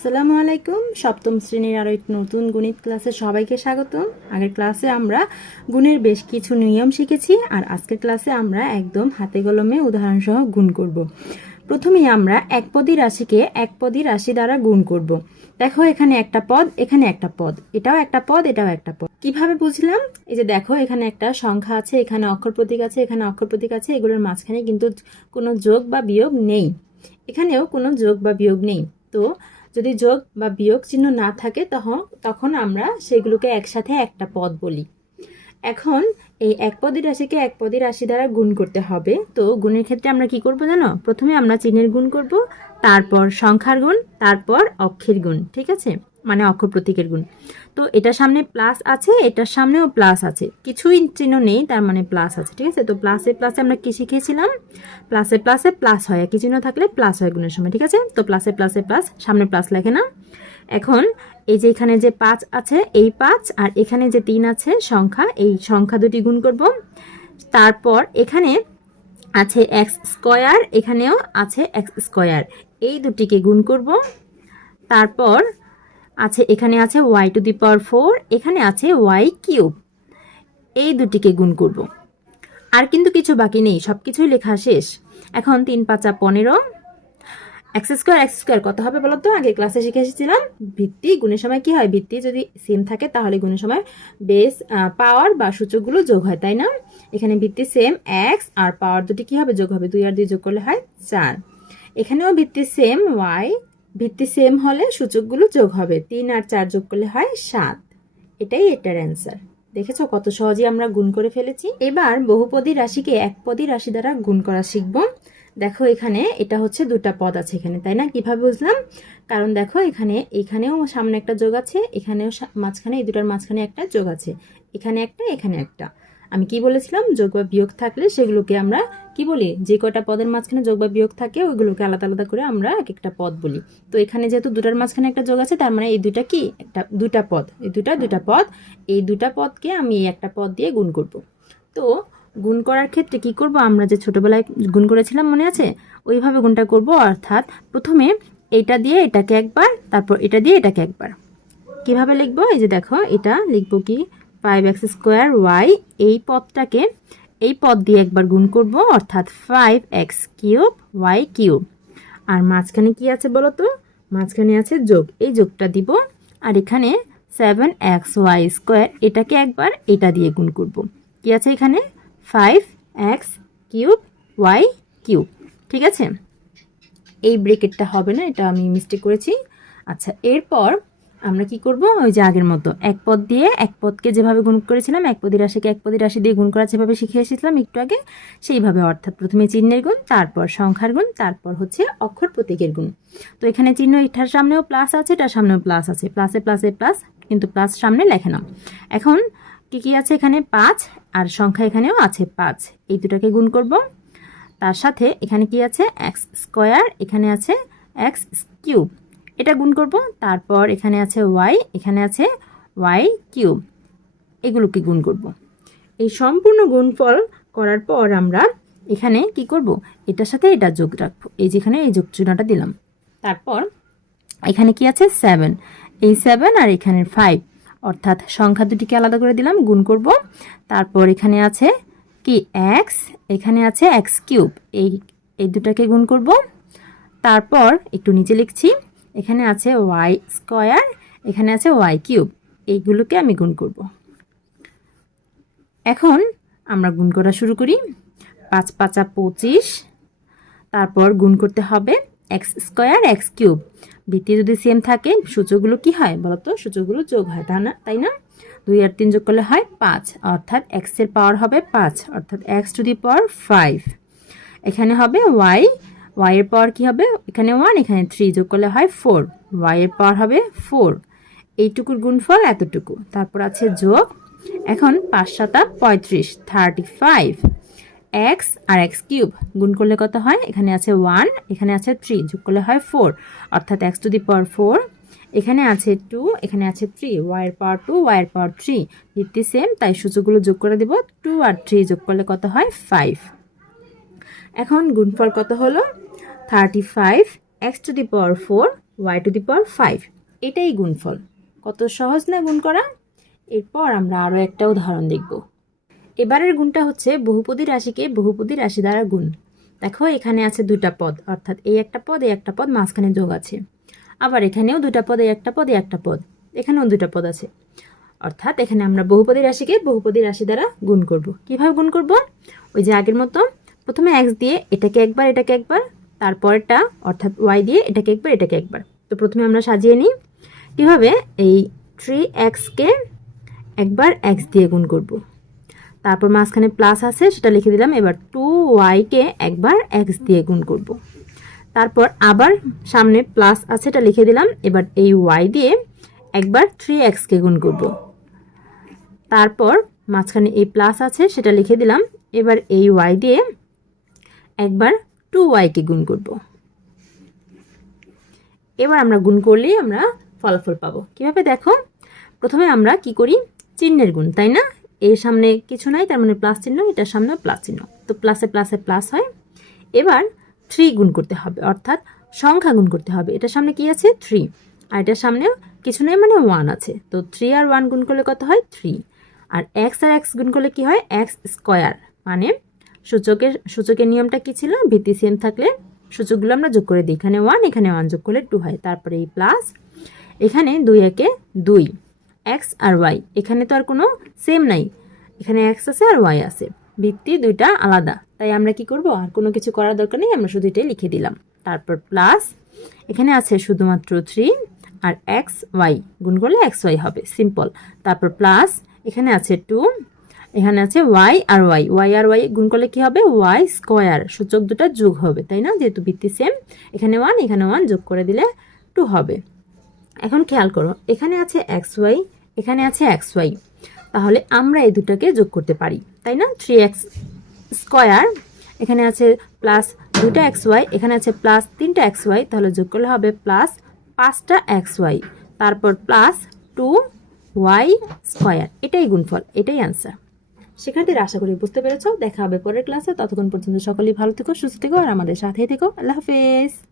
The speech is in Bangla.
আসসালামু আলাইকুম। সপ্তম শ্রেণির আরও এক নতুন গণিত ক্লাসে সবাইকে স্বাগতম। আগের ক্লাসে আমরা গুণের বেশ কিছু নিয়ম শিখেছি আর আজকের ক্লাসে আমরা একদম হাতে কলমে উদাহরণসহ গুণ করব। প্রথমেই আমরা একপদী রাশিকে এক একপদী রাশি দ্বারা গুণ করব। দেখো এখানে একটা পদ, এখানে একটা পদ। এটাও একটা পদ, এটাও একটা পদ। কীভাবে বুঝলাম? এই যে দেখো এখানে একটা সংখ্যা আছে, এখানে অক্ষর প্রতীক আছে, এখানে অক্ষর প্রতীক আছে, এগুলোর মাঝখানে কিন্তু কোনো যোগ বা বিয়োগ নেই। এখানেও কোনো যোগ বা বিয়োগ নেই। তো যদি যোগ বা বিয়োগ চিহ্ন না থাকে তখন তখন আমরা সেগুলোকে একসাথে একটা পদ বলি। এখন এই এক পদের রাশিকে এক একপদী রাশি দ্বারা গুণ করতে হবে। তো গুণের ক্ষেত্রে আমরা কি করব জানো? প্রথমে আমরা চিহ্নের গুণ করব, তারপর সংখ্যার গুণ, তারপর অক্ষের গুণ, ঠিক আছে? মানে অক্ষর প্রতীকের গুণ। তো এটার সামনে প্লাস আছে, এটার সামনেও প্লাস আছে। কিছুই চিহ্ন নেই, তার মানে প্লাস আছে, ঠিক আছে? তো প্লাসে প্লাসে আমরা কি শিখেছিলাম? প্লাসে প্লাসে প্লাস হয়। একই চিহ্ন থাকলে প্লাস হয় গুণের সময়, ঠিক আছে? তো প্লাসে প্লাসে প্লাস সামনে প্লাস লেখে না। এখন এই যে এখানে যে পাঁচ আছে, এই পাঁচ আর এখানে যে তিন আছে, সংখ্যা, এই সংখ্যা দুটি গুণ করব। তারপর এখানে আছে এক্স স্কোয়ার এখানেও আছে এক্স স্কোয়ার এই দুটিকে গুণ করব। তারপর আছে, এখানে আছে Y to the power four এখানে আছে ওয়াই কিউব এই দুটিকে গুণ করব। আর কিন্তু কিছু বাকি নেই সব কিছুই লেখা শেষ। এখন তিন পাঁচা পনেরো। এক্স স্কোয়ার এক্স স্কোয়ার কত হবে বলতো? আগে ক্লাসে শিখে এসেছিলাম। ভিত্তি, গুণের সময় কি হয়? ভিত্তি যদি সেম থাকে, তাহলে গুণের সময় বেস পাওয়ার বা সূচকগুলো যোগ হয়, তাই না? এখানে ভিত্তি সেম এক্স আর পাওয়ার দুটি কি হবে? যোগ হবে। দুই আর দুই যোগ করলে হয় চার। এখানেও ভিত্তি সেম ওয়াই ভিত্তি সেম হলে সূচকগুলো যোগ হবে। তিন আর চার যোগ করলে হয় সাত। এটাই এটার অ্যান্সার দেখেছ কত সহজে আমরা গুণ করে ফেলেছি? এবার বহুপদী রাশিকে একপদী রাশি দ্বারা গুণ করা শিখব। দেখো এখানে এটা হচ্ছে দুটা পদ আছে এখানে, তাই না? কীভাবে বুঝলাম? কারণ দেখো এখানে, এখানেও সামনে একটা যোগ আছে, এখানেও মাঝখানে, এই দুটার মাঝখানে একটা যোগ আছে। এখানে একটা এখানে একটা। আমি কি বলেছিলাম? যোগ বা বিয়োগ থাকলে সেগুলোকে আমরা কি বলি? যে কয়টা পদের মাঝখানে যোগ বা বিয়োগ থাকে, ওইগুলোকে আলাদা আলাদা করে আমরা এক একটা পদ বলি। তো এখানে যেহেতু দুটার মাঝখানে একটা যোগ আছে, তার মানে এই দুটা কি? একটা দুটা পদ। এই দুটা দুটা পদ। এই দুটা পদকে আমি একটা পদ দিয়ে গুণ করব। তো গুণ করার ক্ষেত্রে কি করব? আমরা যে ছোটোবেলায় গুণ করেছিলাম মনে আছে? ওইভাবে গুণটা করব, অর্থাৎ প্রথমে এটা দিয়ে এটাকে একবার, তারপর এটা দিয়ে এটাকে একবার। কীভাবে লিখব? এই যে দেখো, এটা লিখব কি? ফাইভ এক্স স্কোয়ার ওয়াই এই পদটাকে এই পদ দিয়ে একবার গুণ করব, অর্থাৎ five X cube Y cube আর মাঝখানে কি আছে বলো তো মাঝখানে আছে যোগ। এই যোগটা দিব। আর এখানে সেভেন এক্স ওয়াই স্কোয়ার এটাকে একবার এটা দিয়ে গুণ করব। কি আছে এখানে? Five X cube Y cube ঠিক আছে? এই ব্রেকেটটা হবে না, এটা আমি মিস্টেক করেছি। আচ্ছা এরপর আমরা কি করব? ওই যে আগের মতো। এক পদ দিয়ে এক পদকে যেভাবে গুণ করেছিলাম, এক পদী রাশিকে এক পদী রাশি দিয়ে গুণ করা যেভাবে শিখে এসেছিলাম একটু আগে, সেইভাবে অর্থাৎ প্রথমে চিহ্নের গুণ, তারপর সংখ্যার গুণ, তারপর হচ্ছে অক্ষর প্রতীকের গুণ। তো এখানে চিহ্ন এটার সামনেও প্লাস আছে, এটার সামনেও প্লাস আছে। প্লাসে প্লাসে প্লাস কিন্তু প্লাস সামনে লেখে না। এখন কি কি আছে এখানে? পাঁচ, আর সংখ্যা এখানেও আছে পাঁচ। এই দুটাকে গুণ করব। তার সাথে এখানে কি আছে? এক্স স্কোয়ার এখানে আছে এক্স কিউব এটা গুণ করব, তারপর এখানে আছে ওয়াই এখানে আছে ওয়াই কিউব। এগুলোকে গুণ করব। এই সম্পূর্ণ গুণফল করার পর আমরা এখানে কি করব? এটার সাথে এটা যোগ রাখব। এই যেখানে এই যোগ চিহ্নটা দিলাম। তারপর এখানে কি আছে? সেভেন এই সেভেন আর এখানে ফাইভ অর্থাৎ সংখ্যা দুটিকে আলাদা করে দিলাম, গুণ করব। তারপর এখানে আছে কি? এক্স এখানে আছে এক্স কিউব। এই এই দুটাকে গুণ করব। তারপর একটু নিচে লিখছি। এখানে আছে ওয়াই স্কোয়ার, এখানে আছে ওয়াই কিউব। এইগুলোকে আমি গুণ করব। এখন আমরা গুণ করা শুরু করি। পাঁচ পাঁচা পঁচিশ, তারপর গুণ করতে হবে এক্স স্কোয়ার এক্স কিউব। ভিত্তি যদি সেম থাকে, সূচকগুলো কি হয় বলতো? সূচকগুলো যোগ হয় তা না? তাই না? দুই আর তিন যোগ করলে হয় পাঁচ। অর্থাৎ এক্সের পাওয়ার হবে পাঁচ। অর্থাৎ X to the power five এখানে হবে ওয়াই ওয়াই এর পাওয়ার কি হবে? এখানে ওয়ান এখানে থ্রি যোগ করলে হয় ফোর ওয়াই এর পাওয়ার হবে ফোর এইটুকুর গুণফল এতটুকু। তারপর আছে যোগ। এখন পাঁচ সাতা পঁয়ত্রিশ থার্টি ফাইভ এক্স আর এক্স কিউব। গুণ করলে কত হয়? এখানে আছে ওয়ান এখানে আছে থ্রি যোগ করলে হয় ফোর অর্থাৎ X to the power four এখানে আছে টু এখানে আছে থ্রি ওয়াইয়ের পাওয়ার টু ওয়াইয়ের পাওয়ার থ্রি ভিত্তি সেম তাই সূচকগুলো যোগ করে দেব। টু আর থ্রি যোগ করলে কত হয়? ফাইভ এখন গুণফল কত হলো? Thirty five X to the power four Y to the power five এটাই গুণফল। কত সহজ না গুণ করা? এরপর আমরা আরও একটা উদাহরণ দেখব। এবারের গুণটা হচ্ছে বহুপদী রাশিকে বহুপদী রাশি দ্বারা গুণ। দেখো, এখানে আছে দুটা পদ, অর্থাৎ এই একটা পদ, এই একটা পদ, মাঝখানে যোগ আছে। আবার এখানেও দুটা পদ, এই একটা পদ, এই একটা পদ, এখানেও দুটা পদ আছে। অর্থাৎ এখানে আমরা বহুপদী রাশিকে বহুপদী রাশি দ্বারা গুণ করব। কীভাবে গুণ করব? ওই যে আগের মতো প্রথমে এক্স দিয়ে এটাকে একবার এটাকে একবার তারপরটা অর্থাৎ ওয়াই দিয়ে এটাকে একবার এটাকে একবার। তো প্রথমে আমরা সাজিয়ে নিই। কীভাবে? এই থ্রি এক্সকে একবার এক্স দিয়ে গুণ করব। তারপর মাঝখানে প্লাস আছে, সেটা লিখে দিলাম। এবার টু ওয়াইকে একবার এক্স দিয়ে গুণ করব। তারপর আবার সামনে প্লাস আছে এটা লিখে দিলাম। এবার এই ওয়াই দিয়ে একবার থ্রি এক্সকে গুণ করব। তারপর মাঝখানে এই প্লাস আছে, সেটা লিখে দিলাম। এবার এই ওয়াই দিয়ে একবার টু ওয়াইকে গুণ করব। এবার আমরা গুণ করলেই আমরা ফলাফল পাবো। কীভাবে দেখো? প্রথমে আমরা কি করি? চিহ্নের গুণ, তাই না? এর সামনে কিছু নাই, তার মানে প্লাস চিহ্ন এটার সামনে প্লাস চিহ্ন। তো প্লাসে প্লাসে প্লাস হয়। এবার থ্রি গুণ করতে হবে, অর্থাৎ সংখ্যা গুণ করতে হবে। এটার সামনে কি আছে? থ্রি আর এটার সামনেও কিছু নেই মানে ওয়ান আছে। তো থ্রি আর ওয়ান গুণ করলে কত হয়? থ্রি আর এক্স আর এক্স গুণ করলে কি হয়? এক্স স্কোয়ার মানে সূচকের সূচকের নিয়মটা কি ছিল? ভিত্তি সেম থাকলে সূচকগুলো আমরা যোগ করে দিই। এখানে ওয়ান এখানে ওয়ান যোগ করলে টু হয়। তারপরে এই প্লাস এখানে দুই, একে দুই। এক্স আর ওয়াই এখানে তো আর কোনো সেম নাই। এখানে এক্স আছে আর ওয়াই আছে। ভিত্তি দুইটা আলাদা। তাই আমরা কি করব? আর কোনো কিছু করার দরকার নেই। আমরা শুধু এটাই লিখে দিলাম। তারপর প্লাস এখানে আছে শুধুমাত্র থ্রি আর এক্স ওয়াই গুণ করলে এক্স ওয়াই হবে। সিম্পল তারপর প্লাস এখানে আছে টু এখানে আছে ওয়াই আর ওয়াই ওয়াই আর ওয়াই গুণ করলে কি হবে? ওয়াই স্কোয়ার সূচক দুটো যোগ হবে, তাই না? যেহেতু ভিত্তি সেম এখানে ওয়ান এখানে ওয়ান যোগ করে দিলে টু হবে। এখন খেয়াল করো, এখানে আছে এক্স ওয়াই এখানে আছে এক্স ওয়াই তাহলে আমরা এই দুটাকে যোগ করতে পারি, তাই না? থ্রি এক্স স্কোয়ার এখানে আছে প্লাস দুটা এক্স ওয়াই এখানে আছে প্লাস তিনটা এক্স ওয়াই তাহলে যোগ করলে হবে প্লাস পাঁচটা এক্স ওয়াই তারপর প্লাস টু ওয়াই স্কোয়ার এটাই গুণফল, এটাই অ্যান্সার শিক্ষার্থীরা আশা করি বুঝতে পেরেছ। দেখা হবে পরের ক্লাসে ততক্ষণ পর্যন্ত সকলেই ভালো থেকো, সুস্থ থেকো, আর আমাদের সাথেই থেকো। আল্লাহ হাফেজ।